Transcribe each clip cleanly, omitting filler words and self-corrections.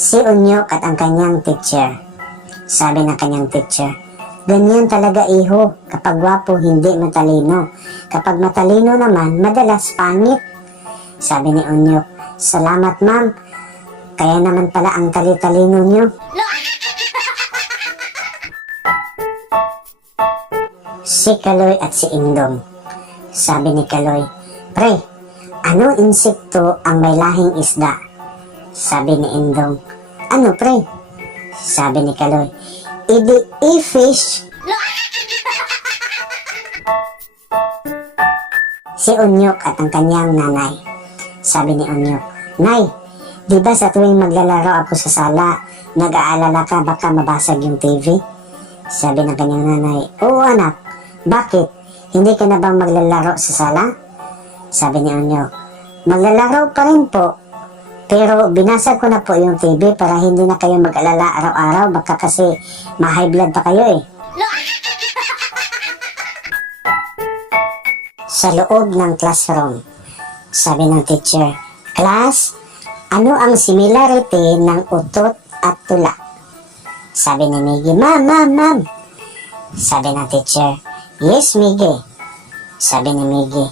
Si Unyok at ang kanyang teacher. Sabi ng kanyang teacher, ganyan talaga iho, kapag gwapo hindi matalino. Kapag matalino naman, madalas pangit. Sabi ni Unyok, salamat ma'am, kaya naman pala ang tali-talino nyo. Si Kaloy at si Indong. Sabi ni Kaloy, pre, anong insekto ang may lahing isda? Sabi ni Indong, ano pre? Sabi ni Kaloy, i-fish. Si Unyok at ang kanyang nanay. Sabi ni Unyok, Nay, di ba sa tuwing maglalaro ako sa sala, nag-aalala ka baka mabasag yung TV? Sabi ng kanyang nanay, oo anak, bakit? Hindi ka na bang maglalaro sa sala? Sabi ni Unyok, maglalaro pa rin po. Pero binasag ko na po yung TV para hindi na kayo mag-alala araw-araw, baka kasi ma-high blood pa kayo eh. Sa loob ng classroom, sabi ng teacher, class, ano ang similarity ng utot at tula? Sabi ni Miggy, ma'am. Sabi ng teacher, yes, Miggy. Sabi ni Miggy,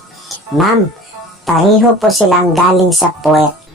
ma'am, pareho po silang galing sa puwet.